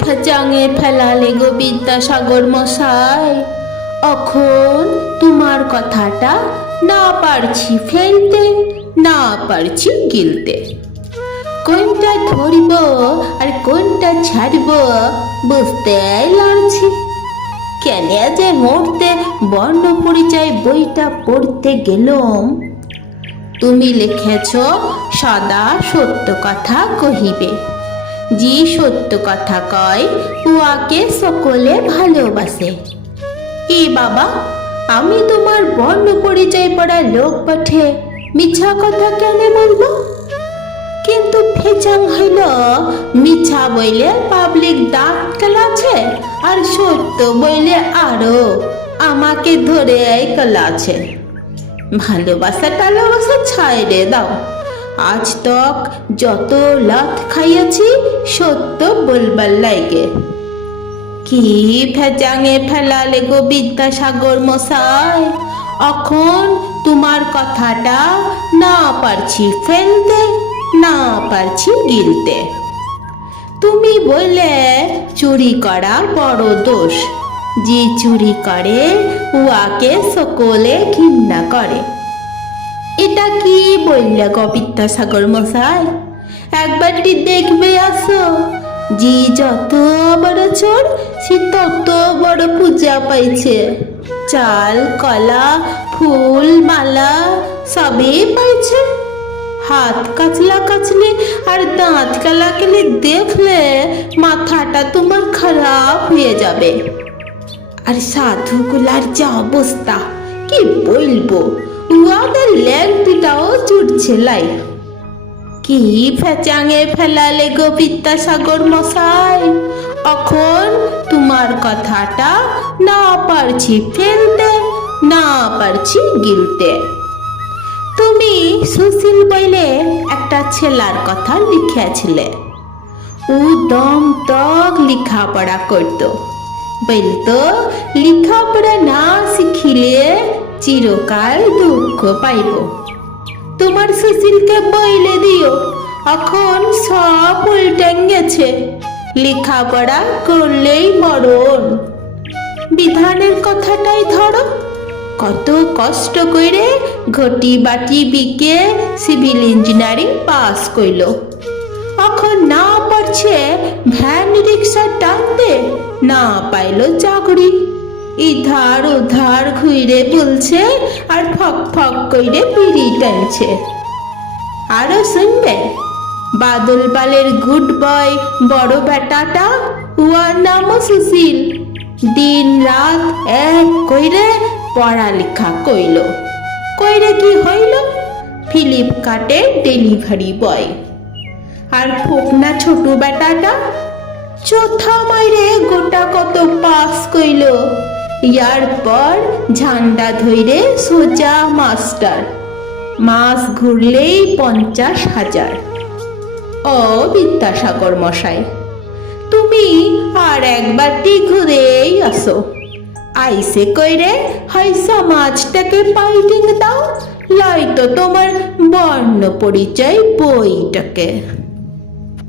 ফেচাঙে ফেলালে গো বিদ্যাসাগর মশাই। এখন তোমার কথাটা না পারছি ফেলতে, না পারছি গিলতে। কোনটা ধরব আর কোনটা ছাড়ব বুঝতে লাগছি। কেন যে মুহূর্তে বর্ণ পরিচয় বইটা পড়তে গেলাম। তুমি লিখেছ, সদা সত্য কথা কহিবে। যে সত্য কথা কয় উয়াকে সকলে ভালোবাসে। এ বাবা, আমি তোমার বর্ণ পরিচয় পড়া লোক পাঠে মিছা কথা কেন বলব? কিন্তু ফেচাং হইল, মিছা বইলে পাবলিক দাঁত কালাছে আর সত্য বইলে আরও আমাকে ধরে এই কালাছে ভালোবাসা টালোবাসা ছাইড়ে দাও। আজ তক যত লাত খাইয়াছি, সত্য বলবার লাইগে। কি ফেজাঙে ফেলালে গো বিদ্যাসাগর মশাই? এখন তোমার কথাটা না পারছি ফেলতে, না পারছি গিলতে। তুমি বললে, চুরি করা বড় দোষ। যে চুরি করে উয়াকে সকলে ঘৃণা করে। এটা কি বললে গো বিদ্যাসাগর মশাই? একবারটি দেখবে আসো? যে যত বড় চোর, সে তত বড় পূজা পাইছে। চাল, কলা, ফুল, মালা সবই পাইছে। হাত কাচলা কাচলে আর দাঁত কালাকালি দেখলে মাথাটা তোমার খারাপ হয়ে যাবে। আর সাধুগুলার যা অবস্থা, কি বলব? উয়াদের লেগ দুটাও জুটছে লাই কি ফেচাঙে ফেলালে গো বিদ্যাসাগর মশাই? এখন তোমার কথাটা না পারছি ফেলতে, না পারছি গিলতে। তুমি সুশীল বইলে একটা ছেলার কথা লিখেছিলে ও দম তক লেখাপড়া করতো। বলতো লেখাপড়া না শিখিলে চিরকাল দুঃখ পাইব। তোমার সুশীলকে বইলে দিও। এখন সব উল্টে গেছে। লেখাপড়া করলেই মরণ। বিধানের কথাটাই ধরো। কত কষ্ট করে ঘটি বাটি বিকে সিভিল ইঞ্জিনিয়ারিং পাস কইল। এখন না পারছে ভ্যান রিক্সা টানতে, না পাইলো চাকরি। ইধার উধার ঘুরে বলছে আর ফক ফক কইরে বিড়ি টানছে। আরও শুনবে? বাদল পালের গুড বয়, বড় বেটাটা উয়ার নামও সুশীল। দিন রাত এক কইরে পড়ালেখা কইল। কইরে কি হইল? ফ্লিপকার্টে ডেলিভারি বয়। আর ফোকনা ছোট বেটাটা? চোথা মাইরে গোটা কত পাস কইল। ইয়ার পর ঝান্ডা ধইরে সোজা মাস্টার। মাস ঘুরলেই পঞ্চাশ হাজার। ও বিদ্যাসাগর মশাই, তুমি আর একবারটি ঘুরেই আসো। আইসে কইরে হয় সমাজটাকে পাইটিং দাও লয়তো তোমার বর্ণ পরিচয় বইটাকে।